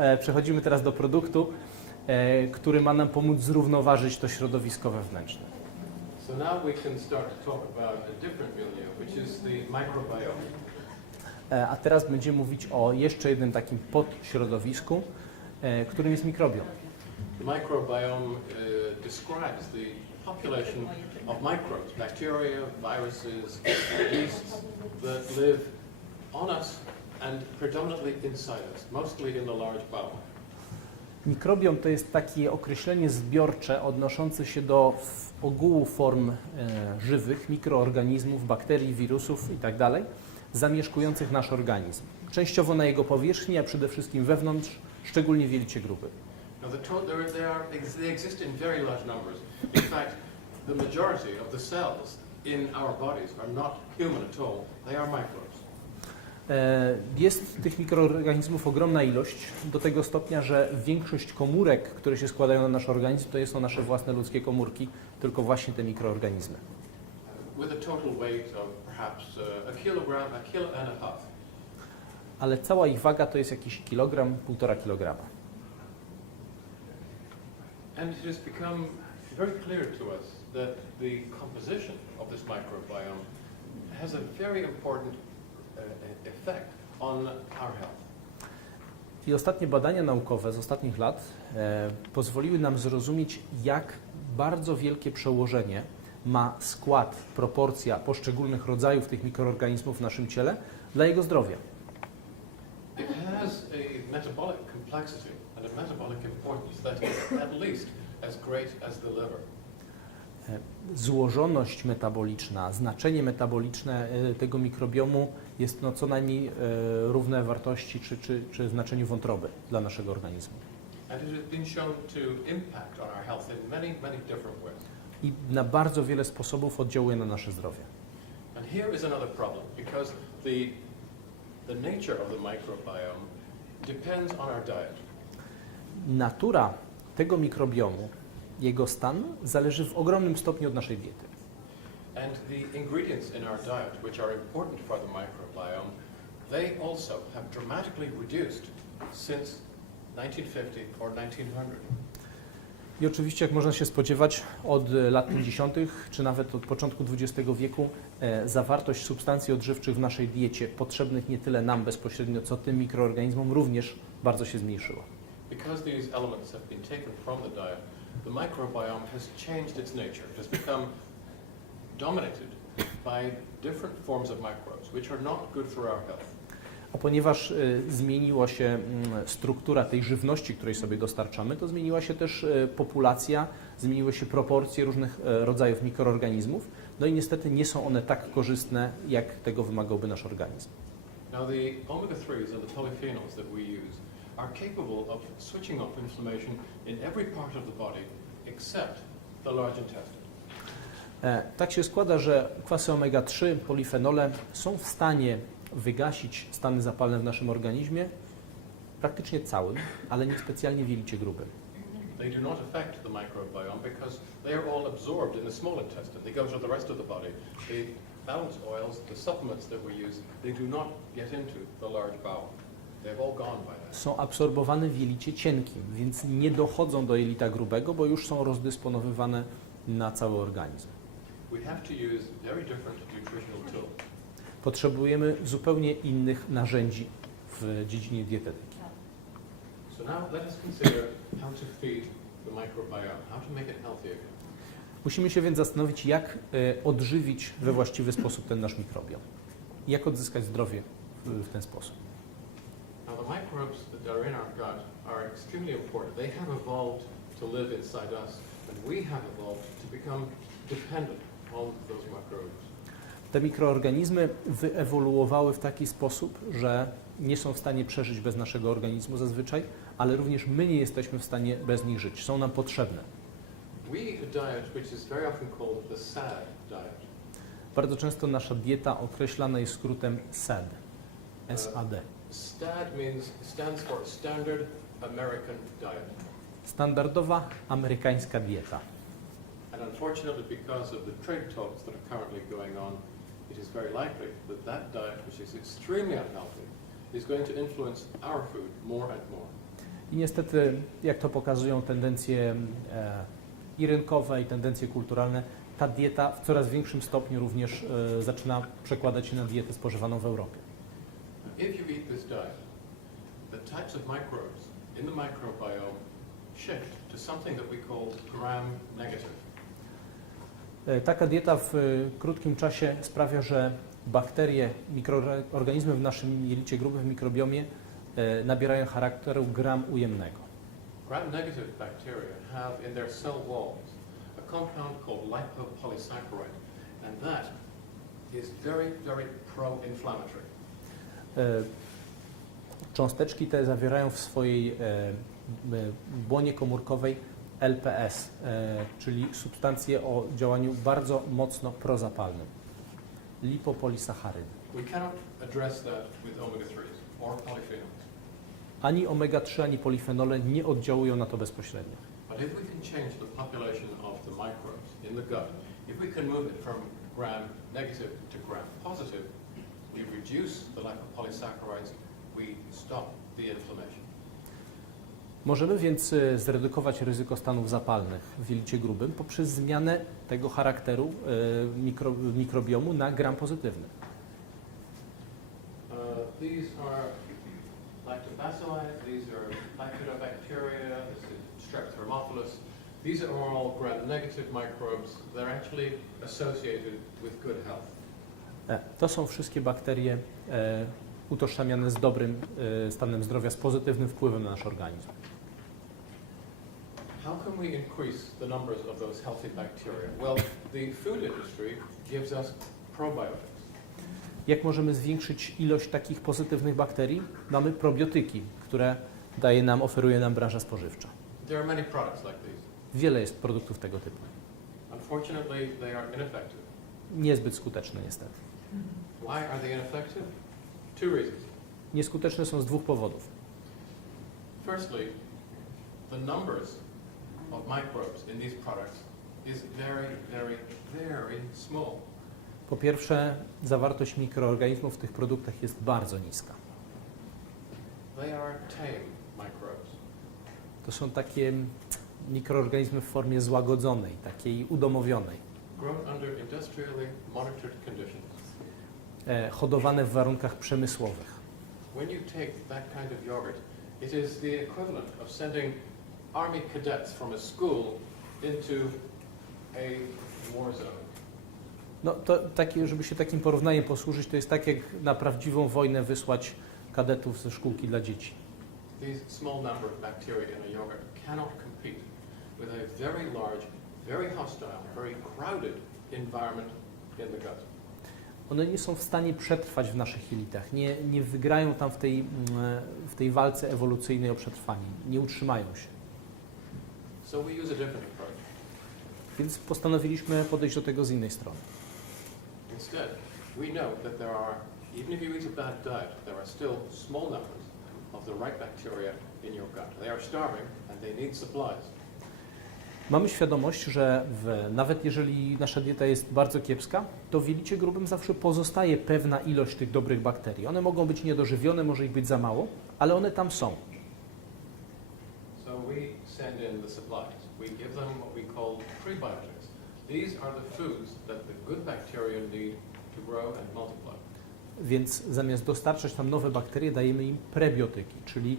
e, przechodzimy teraz do produktu, e, który ma nam pomóc zrównoważyć to środowisko wewnętrzne. So now we can start to talk about a different milieu, which is the microbiome. E, A teraz będziemy mówić o jeszcze jednym takim podśrodowisku, którym jest mikrobiom. Microbiome uh, describes the population of microbes, bacteria, viruses, yeasts that live on us and predominantly inside us, mostly in the large bowel. Mikrobiom to jest takie określenie zbiorcze odnoszące się do ogółu form e, żywych, mikroorganizmów, bakterii, wirusów itd., zamieszkujących nasz organizm. Częściowo na jego powierzchni, a przede wszystkim wewnątrz, szczególnie w jelicie grubym. Now, the to- there, they, are, they exist in very large numbers. In fact, the majority of the cells in our bodies are not human at all. They are microbes. E, Jest tych mikroorganizmów ogromna ilość, do tego stopnia, że większość komórek, które się składają na nasz organizm, to jest są nasze własne ludzkie komórki, tylko właśnie te mikroorganizmy. uh. Ale cała ich waga to jest jakiś kilogram, półtora kilograma. And it has become very clear to us that the composition of this microbiome has a very important effect on our health. I ostatnie badania naukowe z ostatnich lat e, pozwoliły nam zrozumieć, jak bardzo wielkie przełożenie ma skład, proporcja poszczególnych rodzajów tych mikroorganizmów w naszym ciele dla jego zdrowia. It has a metabolic complexity and a metabolic importance that is at least as great as the liver. E, Złożoność metaboliczna, znaczenie metaboliczne e, tego mikrobiomu jest no, co najmniej e, równe wartości czy, czy, czy znaczeniu wątroby dla naszego organizmu. Many, many. I na bardzo wiele sposobów oddziałuje na nasze zdrowie. And here is another problem because the, the nature of the microbiome depends on our diet. Natura tego mikrobiomu, jego stan zależy w ogromnym stopniu od naszej diety. And the ingredients in our diet, which are important for the microbiome, they also have dramatically reduced since 1950 or 1900. I oczywiście, jak można się spodziewać, od e, lat 50. czy nawet od początku XX wieku e, zawartość substancji odżywczych w naszej diecie, potrzebnych nie tyle nam bezpośrednio, co tym mikroorganizmom, również bardzo się zmniejszyła. Because these elements have been taken from the diet, the microbiome has changed its nature. It has become dominated by different forms of microbes, which are not good for our health. A ponieważ e, zmieniła się mm, struktura tej żywności, której sobie dostarczamy, to zmieniła się też e, populacja, zmieniły się proporcje różnych e, rodzajów mikroorganizmów, no i niestety nie są one tak korzystne, jak tego wymagałby nasz organizm. Now, the omega-3s and the polyphenols that we use are capable of switching off inflammation in every part of the body except the large intestine. E, Tak się składa, że kwasy omega-3, polifenole są w stanie wygasić stany zapalne w naszym organizmie praktycznie całym, ale nie specjalnie w jelicie grubym. They do not affect the microbiome because they are all absorbed in the small intestine. They go to the rest of the body. The balanced oils, the supplements that we use, they do not get into the large bowel. Są absorbowane w jelicie cienkim, więc nie dochodzą do jelita grubego, bo już są rozdysponowywane na cały organizm. Potrzebujemy zupełnie innych narzędzi w dziedzinie dietetyki. Musimy się więc zastanowić, jak e, odżywić we właściwy sposób ten nasz mikrobiom. Jak odzyskać zdrowie w, w ten sposób. Now, Te mikroorganizmy wyewoluowały w taki sposób, że nie są w stanie przeżyć bez naszego organizmu zazwyczaj, ale również my nie jesteśmy w stanie bez nich żyć. Są nam potrzebne. SAD. Bardzo często nasza dieta określana jest skrótem SAD. SAD. STAD means stands for Standard American Diet. Standardowa amerykańska dieta. And unfortunately, because of the trade talks that are currently going on, it is very likely that that diet, which is extremely unhealthy, is going to influence our food more and more. I niestety, jak to pokazują tendencje e, i rynkowe, i tendencje kulturalne, ta dieta w coraz większym stopniu również e, zaczyna przekładać się na dietę spożywaną w Europie. If you eat this diet, the types of microbes in the microbiome shift to something that we call gram negative. E, Taka dieta w e, krótkim czasie sprawia, że bakterie, mikroorganizmy w naszym jelicie grubym, w mikrobiomie e, nabierają charakteru gram ujemnego. Gram negative bacteria have in their cell walls a compound called lipopolysaccharide, and that is very, very pro-inflammatory. Cząsteczki te zawierają w swojej błonie komórkowej LPS, e, czyli substancje o działaniu bardzo mocno prozapalnym. Lipopolisacharydy. We cannot address that with omega-3s or polyphenols. Ani omega-3, ani polifenole nie oddziałują na to bezpośrednio. But if we can change the population of the microbes in the gut, if we can move it from gram negative to gram positive, we reduce the lipopolysaccharides, we stop the inflammation. Możemy więc e, zredukować ryzyko stanów zapalnych w jelicie grubym poprzez zmianę tego charakteru e, mikro, mikrobiomu na gram pozytywny. Are. These are all gram-negative microbes. They're actually associated with good health. E, To są wszystkie bakterie e, utożsamiane z dobrym e, stanem zdrowia, z pozytywnym wpływem na nasz organizm. How can we increase the numbers of those healthy bacteria? Well, the food industry gives us probiotics. Jak możemy zwiększyć ilość takich pozytywnych bakterii? Mamy probiotyki, które daje nam, oferuje nam branża spożywcza. There are many products like these. Wiele jest produktów tego typu. Unfortunately, they are ineffective. Niezbyt skuteczne niestety. Why are they ineffective? Nieskuteczne są z dwóch powodów. Firstly, the numbers of microbes in these products is very, very, very small. Po pierwsze, zawartość mikroorganizmów w tych produktach jest bardzo niska. They are tame microbes. To są takie mikroorganizmy w formie złagodzonej, takiej udomowionej, hodowane w warunkach przemysłowych. When you take that kind of yogurt, it is the equivalent of sending army cadets from a school into a war zone. No to takie, żeby się takim porównaniem posłużyć, to jest tak jak na prawdziwą wojnę wysłać kadetów ze szkółki dla dzieci. These small number of bacteria in a yogurt cannot compete with a very large, very hostile, very crowded environment in the gut. One nie są w stanie przetrwać w naszych jelitach, nie, nie wygrają tam w tej, mm, w tej walce ewolucyjnej o przetrwanie, nie utrzymają się. So. Więc postanowiliśmy podejść do tego z innej strony. Instead, we know that there are, even if you eat a bad diet, there are still small numbers of the right bacteria in your gut. They are starving and they need supplies. Mamy świadomość, że w, nawet jeżeli nasza dieta jest bardzo kiepska, to w jelicie grubym zawsze pozostaje pewna ilość tych dobrych bakterii. One mogą być niedożywione, może ich być za mało, ale one tam są. So we send in the supplies. We give them what we call prebiotics. These are the foods that the good bacteria need to grow and multiply. Więc zamiast dostarczać tam nowe bakterie, dajemy im prebiotyki, czyli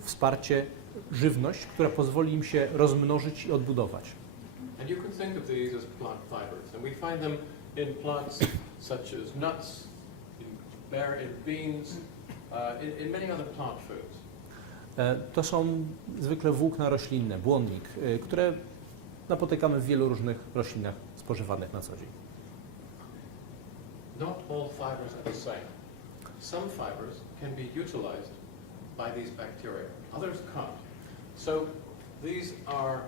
wsparcie, żywność, która pozwoli im się rozmnożyć i odbudować. And you can think of these as plant fibers, and we find them in plants such as nuts, in, bear, in beans, uh, in, in many other plant foods. E, To są zwykle włókna roślinne, błonnik, e, które napotykamy w wielu różnych roślinach spożywanych na co dzień. Not all fibers are the same. Some fibers can be utilized by these bacteria, others can't. So these are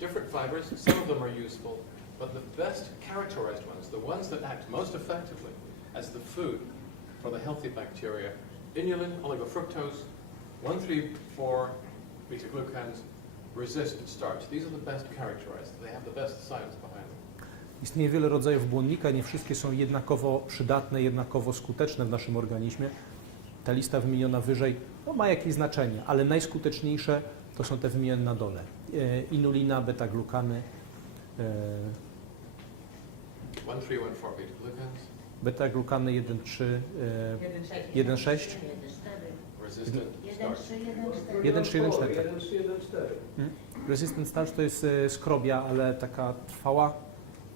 different fibers, some of them are useful, but the best characterized ones, the ones that act most effectively as the food for the healthy bacteria, inulin, oligofructose, 1,3,4 beta-glucans, resist starch. These are the best characterized. They have the best science behind them. Istnieje wiele rodzajów błonnika, nie wszystkie są jednakowo przydatne, jednakowo skuteczne w naszym organizmie. ta lista wymieniona wyżej no, ma jakieś znaczenie, ale najskuteczniejsze to są te wymienione na dole. E, Inulina, beta-glukany, e, 1314 beta glucans, beta-glukany 1,3, e, 1,6, resistant starch. 1,3, 1,4. 1, 3, 1, 4. Resistant starch to jest e, skrobia, ale taka trwała.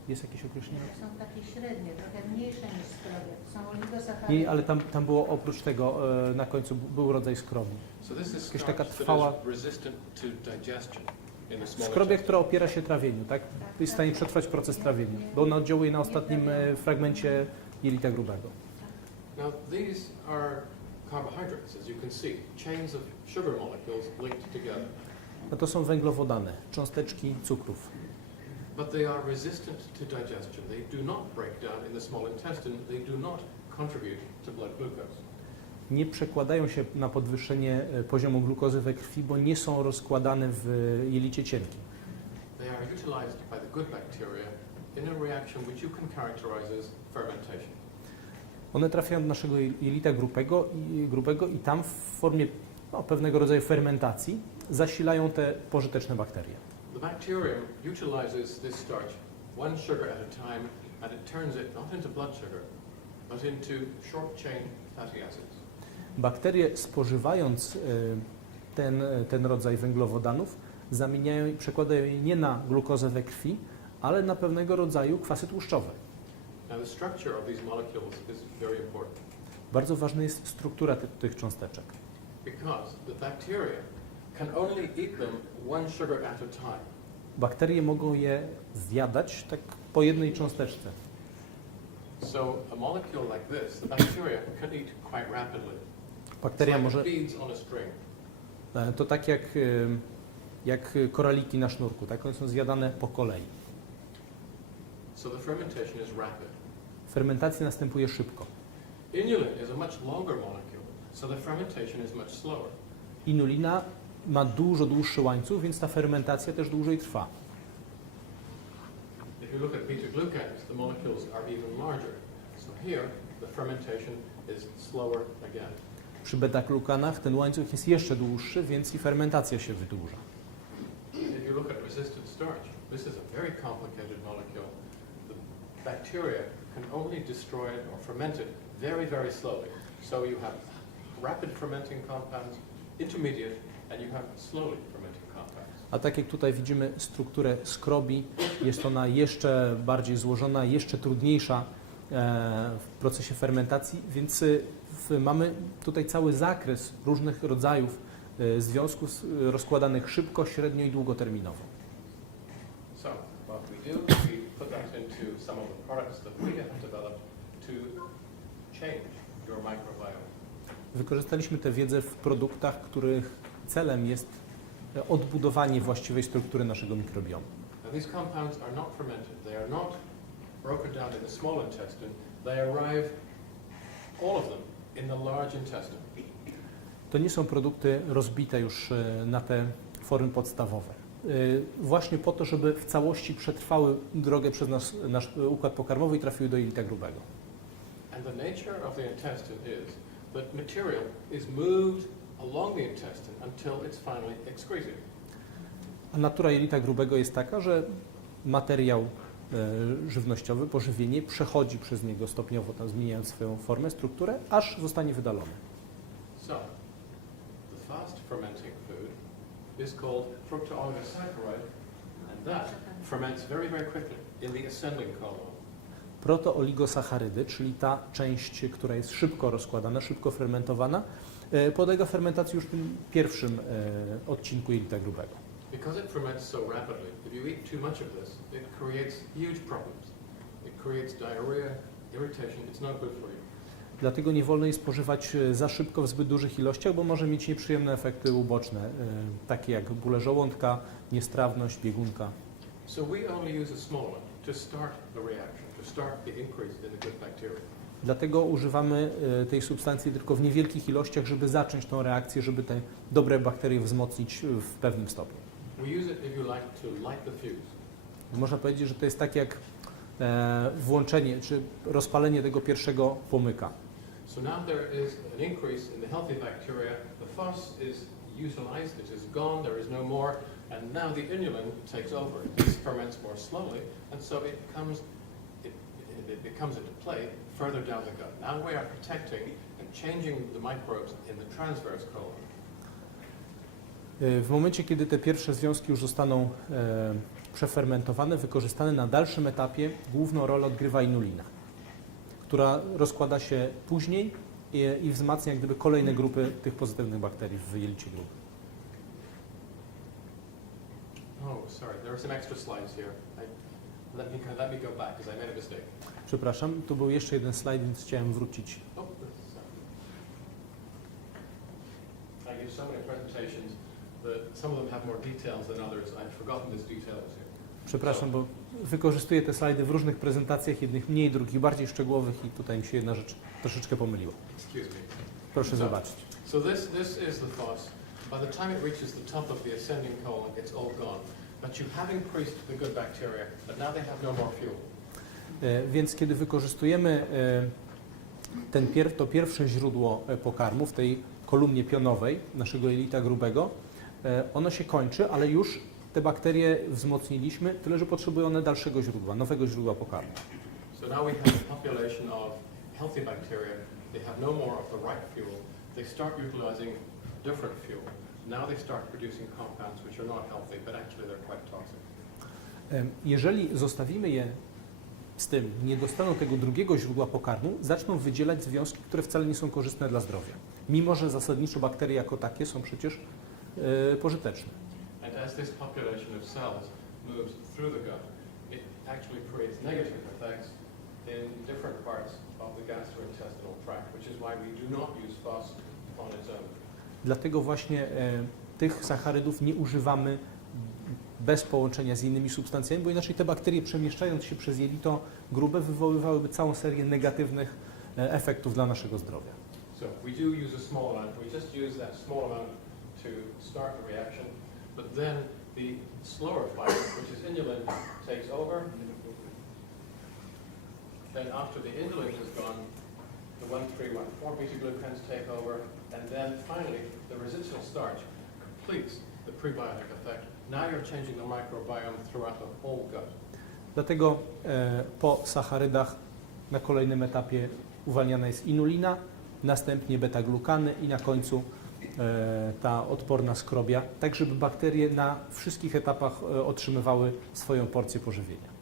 Jest jakieś określenie? Są takie średnie, trochę mniejsze niż skrobia. Są oligosacharydy. Nie, ale tam, tam było oprócz tego e, na końcu był rodzaj skrobi. So this is Jakaś starch taka that trwała- is resistant to digestion in the small Skrobia, intestine. która opiera się trawieniu, tak? Jest w stanie przetrwać proces trawienia, bo ona oddziałuje na ostatnim e, fragmencie jelita grubego. Now these are carbohydrates, as you can see, chains of sugar molecules linked together. No to są węglowodany, cząsteczki cukrów. But they are resistant to digestion. They do not break down in the small intestine. They do not contribute to blood glucose. Nie przekładają się na podwyższenie e, poziomu glukozy we krwi, bo nie są rozkładane w e, jelicie cienkim. They are utilized by the good bacteria in a reaction which you can characterize as fermentation. One trafiają do naszego jelita grubego i, grubego i tam w formie no, pewnego rodzaju fermentacji zasilają te pożyteczne bakterie. Bacterium utilizes this starch one sugar at a time and it turns it not into blood sugar, but into short chain fatty acids. Bakterie spożywając e, ten, ten rodzaj węglowodanów zamieniają i przekładają je nie na glukozę we krwi, ale na pewnego rodzaju kwasy tłuszczowe. Bardzo ważna jest struktura ty, tych cząsteczek, because the bacteria can only eat them one sugar at a time. Bakterie mogą je zjadać tak po jednej cząsteczce. So a molecule like this, the bacteria can eat quite rapidly. It's Bakteria like może, beads on a string. e, to tak jak, e, jak koraliki na sznurku, tak? One są zjadane po kolei. So the fermentation is rapid. Fermentacja następuje szybko. Inulin is a much longer molecule, so the fermentation is much slower. Inulina ma dużo dłuższy łańcuch, więc ta fermentacja też dłużej trwa. If you look at beta glucans, the molecules are even larger. So here, the fermentation is slower again. Przy beta-glukanach ten łańcuch jest jeszcze dłuższy, więc i fermentacja się wydłuża. If you look at resistant starch, this is a very complicated molecule. The bacteria can only destroy it or ferment it very, very slowly. So you have rapid fermenting compounds, intermediate, A tak jak tutaj widzimy strukturę skrobi, jest ona jeszcze bardziej złożona, jeszcze trudniejsza e, w procesie fermentacji, więc w, mamy tutaj cały zakres różnych rodzajów e, związków e, rozkładanych szybko, średnio i długoterminowo. So what we do, we put that into some of the products that we have developed to change your microbiome. Wykorzystaliśmy tę wiedzę w produktach, których celem jest odbudowanie właściwej struktury naszego mikrobiomu. Now these compounds are not fermented. They are not broken down in the small intestine. They arrive, all of them, in the large intestine. To nie są produkty rozbite już e, na te formy podstawowe. E, Właśnie po to, żeby w całości przetrwały drogę przez nas, nasz układ pokarmowy i trafiły do jelita grubego. And the nature of the intestine is that material is moved along the intestine until it's finally excreted. A natura jelita grubego jest taka, że materiał e, żywnościowy, pożywienie przechodzi przez niego stopniowo, tam zmieniając swoją formę, strukturę, aż zostanie wydalony. So, the fast fermenting food is called and that ferments very, very quickly in the ascending column. Protooligosacharydy, czyli ta część, która jest szybko rozkładana, szybko fermentowana, podlega fermentacji już w tym pierwszym e, odcinku jelita grubego. Because it ferments so rapidly, if you eat too much of this, it creates huge problems. It creates diarrhea, irritation, it's not good for you. Dlatego nie wolno jej spożywać e, za szybko w zbyt dużych ilościach, bo może mieć nieprzyjemne efekty uboczne, e, takie jak bóle żołądka, niestrawność, biegunka. So we only use a small one to start the reaction, to start the increase in the good bacteria. Dlatego używamy e, tej substancji tylko w niewielkich ilościach, żeby zacząć tą reakcję, żeby te dobre bakterie wzmocnić e, w pewnym stopniu. Można powiedzieć, że to jest tak jak e, włączenie czy rozpalenie tego pierwszego płomyka. So now there is an increase in the healthy bacteria. The FOS is utilized, it is gone, there is no more, and now the inulin takes over. It ferments more slowly, and so it comes, it, it, it comes into play further down the gut. Now we are protecting and changing the microbes in the transverse colon. E, W momencie, kiedy te pierwsze związki już zostaną e, przefermentowane, wykorzystane na dalszym etapie, główną rolę odgrywa inulina, która rozkłada się później i, i wzmacnia jak gdyby kolejne grupy tych pozytywnych bakterii w jelicie grubym. Oh, sorry, there are some extra slides here. I, let me, let me go back, because I made a mistake. Przepraszam, tu był jeszcze jeden slajd, więc chciałem wrócić. Oh, sorry. I give so many presentations that some of them have more details than others. I've forgotten this detail is here. Przepraszam, bo wykorzystuję te slajdy w różnych prezentacjach, jednych mniej, drugich bardziej szczegółowych i tutaj mi się jedna rzecz troszeczkę pomyliła. Excuse me. Proszę zobaczyć. So this, this is the FOS. By the time it reaches the top of the ascending colon, it's all gone. But you have increased the good bacteria, but now they have no more fuel. E, Więc kiedy wykorzystujemy e, ten pier, to pierwsze źródło pokarmu w tej kolumnie pionowej naszego jelita grubego, e, ono się kończy, ale już te bakterie wzmocniliśmy, tyle że potrzebują one dalszego źródła, nowego źródła pokarmu. So now we have a population of healthy bacteria. They have no more of the right fuel. They start utilizing different fuel. Now they start producing compounds which are not healthy, but actually they're quite toxic. Jeżeli zostawimy je z tym, nie dostaną tego drugiego źródła pokarmu, zaczną wydzielać związki, które wcale nie są korzystne dla zdrowia. Mimo, że zasadniczo bakterie jako takie są przecież e, pożyteczne. And as this population of cells moves through the gut, it actually creates negative effects in different parts of the gastrointestinal tract, which is why we do not use FOS on its own. Dlatego właśnie e, tych sacharydów nie używamy bez połączenia z innymi substancjami, bo inaczej te bakterie przemieszczając się przez jelito grube wywoływałyby całą serię negatywnych e, efektów dla naszego zdrowia. So we do use a small amount. We just use that small amount to start the reaction, but then the slower fiber, which is inulin, takes over. Then after the inulin is gone, the 1314 beta glucans take over, and then finally the residual starch completes the prebiotic effect. Now you're changing the microbiome throughout the whole gut. Dlatego e, po sacharydach na kolejnym etapie uwalniana jest inulina, następnie beta-glukany i na końcu e, ta odporna skrobia, tak żeby bakterie na wszystkich etapach e, otrzymywały swoją porcję pożywienia.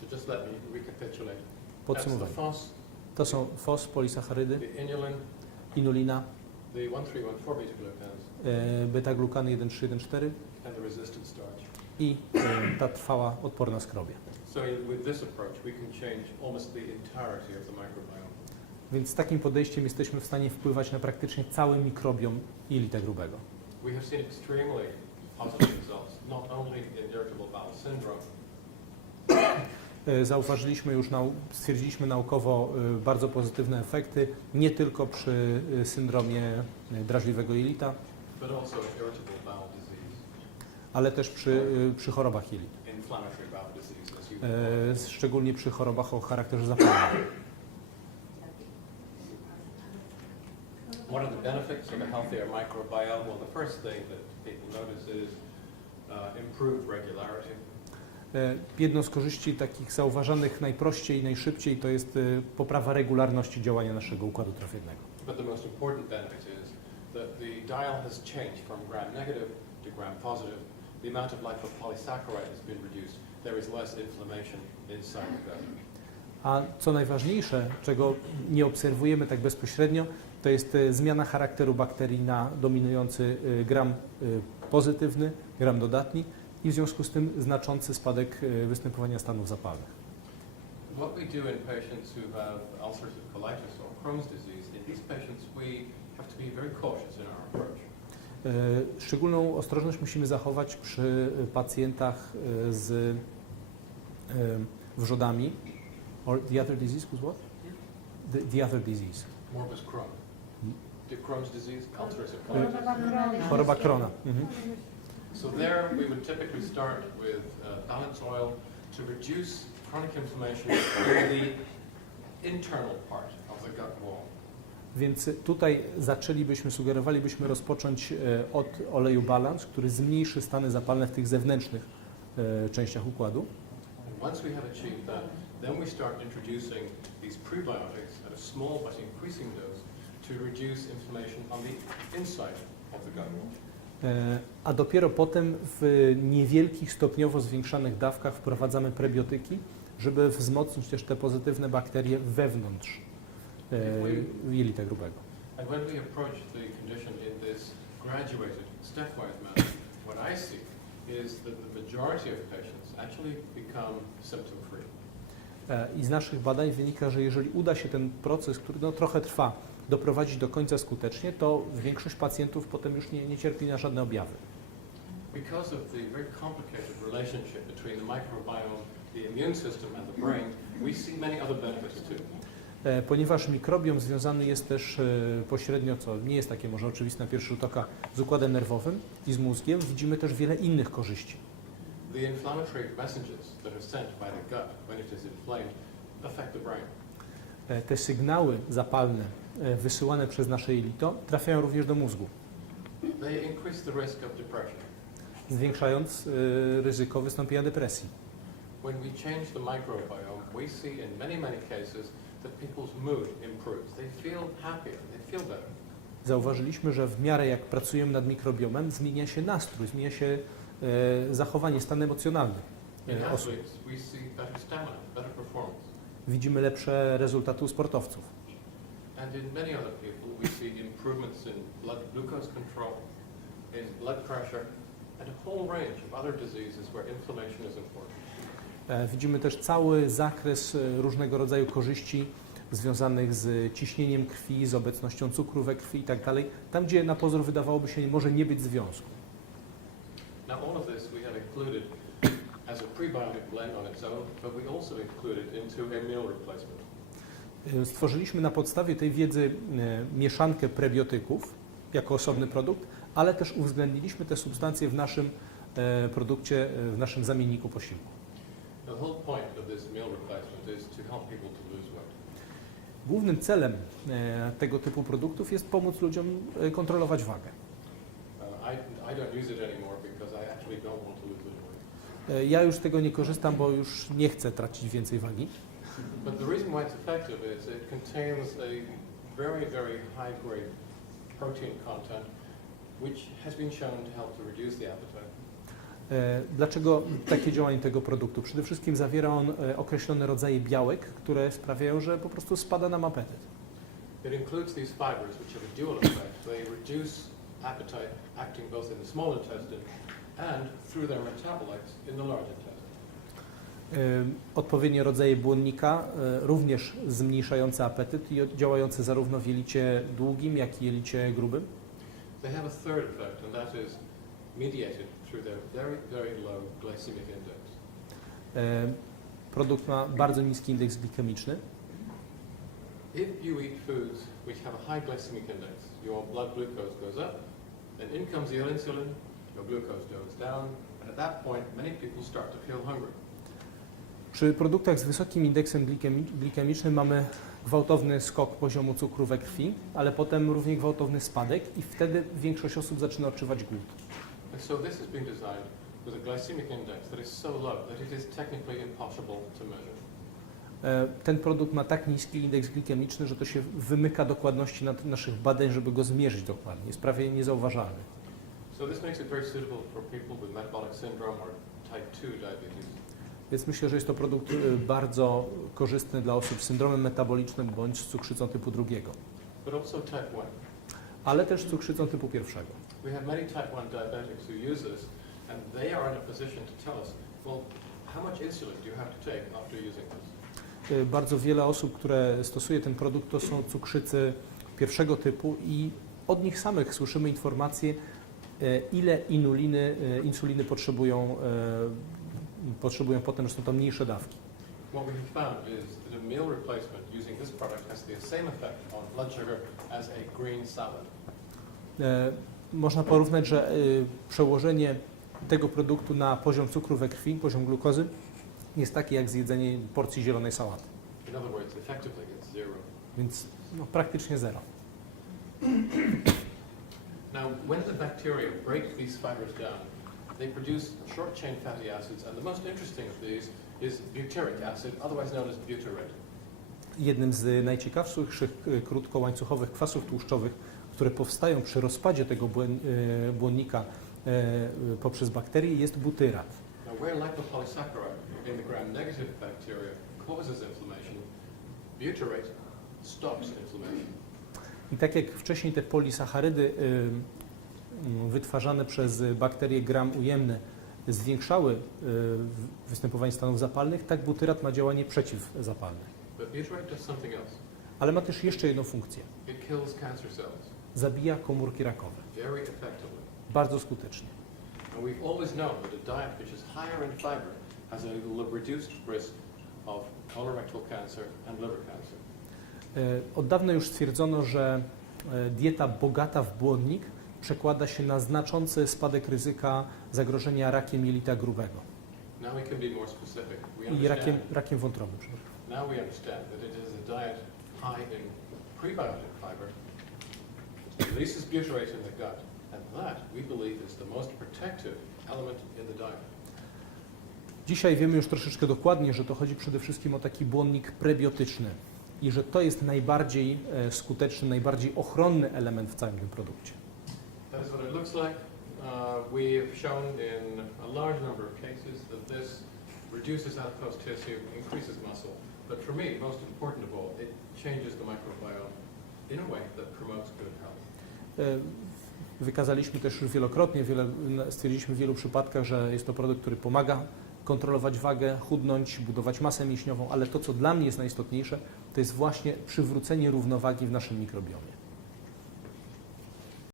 So just let me recapitulate. That's the Podsumowanie. FOS, To są fos, polisacharydy, the inulin, inulina, the 1314 beta glucans, e, beta-glukany 1,3-1,4 and the resistant starch. i e, ta trwała odporna skrobia. So with this approach, we can change almost the entirety of the microbiome. Więc z takim podejściem jesteśmy w stanie wpływać na praktycznie cały mikrobiom jelita grubego. We have seen extremely positive results, not only in irritable bowel syndrome, Zauważyliśmy już, stwierdziliśmy naukowo e, bardzo pozytywne efekty, nie tylko przy e, syndromie e, drażliwego jelita, ale też przy, e, przy chorobach jelit, E, szczególnie przy chorobach o charakterze zapalnym. What are the benefits of a healthier microbiome? Well, the first thing that people notice is uh, improved regularity. E, Jedną z korzyści takich zauważanych najprościej i najszybciej to jest e, poprawa regularności działania naszego układu trawiennego. But the most important benefit is that the dial has changed from gram negative to gram positive. The amount of lipopolysaccharide has been reduced. There is less inflammation inside the gut. A co najważniejsze, czego nie obserwujemy tak bezpośrednio, to jest e, zmiana charakteru bakterii na dominujący gram pozytywny, gram dodatni i w związku z tym znaczący spadek e, występowania stanów zapalnych. What we do in patients who have ulcerative colitis or Crohn's disease, in these patients we have to be very cautious in our approach. E, Szczególną ostrożność musimy zachować przy pacjentach e, z wrzodami. Or the other disease was what? The, the other disease. Morbus Crohn. Hmm. The Crohn's disease, ulcerative colitis. Choroba Krona. Choroba Krona. Mhm. So there we would typically start with uh, balance oil to reduce chronic inflammation in the internal part of the gut wall. Więc tutaj zaczęlibyśmy, sugerowalibyśmy rozpocząć e, od oleju balans, który zmniejszy stany zapalne w tych zewnętrznych e, częściach układu. And once we have achieved that, then we start introducing these prebiotics at a small but increasing dose to reduce inflammation on the inside of the gut wall. E, A dopiero potem w niewielkich, stopniowo zwiększanych dawkach wprowadzamy prebiotyki, żeby wzmocnić też te pozytywne bakterie wewnątrz e, jelita grubego. And when we approach the condition in this graduated, stepwise manner, what I see is that the majority of patients actually become symptom-free. E, I z naszych badań wynika, że jeżeli uda się ten proces, który no, trochę trwa, doprowadzić do końca skutecznie, to większość pacjentów potem już nie, nie cierpi na żadne objawy. Because of the very complicated relationship between the microbiome, the immune system and the brain, we see many other benefits too. E, Ponieważ mikrobiom związany jest też e, pośrednio, co nie jest takie może oczywiste na pierwszy rzut oka, z układem nerwowym i z mózgiem, widzimy też wiele innych korzyści. The inflammatory messages that are sent by the gut when it is inflamed affect the brain. E, Te sygnały zapalne e, wysyłane przez nasze jelito trafiają również do mózgu, zwiększając e, ryzyko wystąpienia depresji. When we change the microbiome, we see in many, many cases that people's mood improves. They feel happier, they feel better. Zauważyliśmy, że w miarę jak pracujemy nad mikrobiomem, zmienia się nastrój, zmienia się zachowanie, stan emocjonalny osób. we see better stamina, better performance. Widzimy lepsze rezultaty u sportowców. And in many other people, we see improvements in blood glucose control, in blood pressure, and a whole range of other diseases where inflammation is important. E, Widzimy też cały zakres e, różnego rodzaju korzyści związanych z ciśnieniem krwi, z obecnością cukru we krwi itd. Tam, gdzie na pozór wydawałoby się może nie być związku. Now, all of this we have included as a prebiotic blend on its own, but we also include it into a meal replacement. E, Stworzyliśmy na podstawie tej wiedzy e, mieszankę prebiotyków jako osobny produkt, ale też uwzględniliśmy te substancje w naszym e, produkcie, w naszym zamienniku posiłku. Głównym celem tego typu produktów jest pomóc ludziom kontrolować wagę. Uh, I, I don't use it anymore because I actually don't want to Ja już tego nie korzystam, bo już nie chcę tracić więcej wagi. But the reason why it's effective is it contains a very, very high-grade protein content, which has been shown to help to reduce the appetite. E, Dlaczego takie działanie tego produktu? Przede wszystkim zawiera on e, określone rodzaje białek, które sprawiają, że po prostu spada nam apetyt. It includes these fibers, which have a dual effect. They reduce appetite, acting both in the small intestine and through their metabolites in the large intestine. Odpowiednie rodzaje błonnika, e, również zmniejszające apetyt i działające zarówno w jelicie długim, jak i jelicie grubym. They have a third effect, and that is mediated through their very, very low glycemic index. Produkt ma bardzo niski indeks glikemiczny. If you eat foods which have a high glycemic index, your blood glucose goes up, and in comes the insulin, your glucose goes down, and at that point, many people start to feel hungry. Przy produktach z wysokim indeksem glikemi- glikemicznym mamy gwałtowny skok poziomu cukru we krwi, ale potem równie gwałtowny spadek i wtedy większość osób zaczyna odczuwać głód. And so this has been designed with a glycemic index that is so low that it is technically impossible to measure. E, Ten produkt ma tak niski indeks glikemiczny, że to się wymyka dokładności naszych badań, żeby go zmierzyć dokładnie. Jest prawie niezauważalny. So this makes it very suitable for people with metabolic syndrome or type 2 diabetes. Więc myślę, że jest to produkt e, bardzo korzystny dla osób z syndromem metabolicznym bądź z cukrzycą typu drugiego, but also type 1. ale też z cukrzycą typu pierwszego. We have many type 1 diabetics who use this, and they are in a position to tell us, well, how much insulin do you have to take after using this? E, Bardzo wiele osób, które stosuje ten produkt, to są cukrzycy pierwszego typu i od nich samych słyszymy informacje, ile inuliny, e, insuliny potrzebują, e, potrzebują potem, że są to mniejsze dawki. What we have found is that a meal replacement using this product has the same effect on blood sugar as a green salad. E, Można porównać, że e, przełożenie tego produktu na poziom cukru we krwi, poziom glukozy jest takie jak zjedzenie porcji zielonej sałaty, In other words, effectively it's zero. więc no, praktycznie zero. Now, when the bacteria break these fibers down, they produce short chain fatty acids, and the most interesting of these is butyric acid, otherwise known as butyrate. Jednym z najciekawszych krótkołańcuchowych kwasów tłuszczowych, które powstają przy rozpadzie tego e, błonnika e, poprzez bakterie jest butyrat. Now, where lipopolysaccharide in the gram-negative bacteria causes inflammation, butyrate stops inflammation. I tak jak wcześniej te polisacharydy wytwarzane przez bakterie gram ujemne zwiększały y, występowanie stanów zapalnych, tak butyrat ma działanie przeciwzapalne. Ale ma też jeszcze jedną funkcję. Zabija komórki rakowe. Bardzo skutecznie. Has a reduced risk of colorectal cancer and liver cancer. E, Od dawna już stwierdzono, że e, dieta bogata w błonnik przekłada się na znaczący spadek ryzyka zagrożenia rakiem jelita grubego. I rakiem, rakiem wątroby. Dzisiaj wiemy już troszeczkę dokładnie, że to chodzi przede wszystkim o taki błonnik prebiotyczny i że to jest najbardziej e, skuteczny, najbardziej ochronny element w całym tym produkcie. That is what it looks like. Uh, we have shown in a large number of cases that this reduces adipose tissue, increases muscle, but for me, most important of all, it changes the microbiome in a way that promotes good health. E, Wykazaliśmy też już wielokrotnie, wiele, stwierdziliśmy w wielu przypadkach, że jest to produkt, który pomaga kontrolować wagę, chudnąć, budować masę mięśniową, ale to, co dla mnie jest najistotniejsze, to jest właśnie przywrócenie równowagi w naszym mikrobiomie.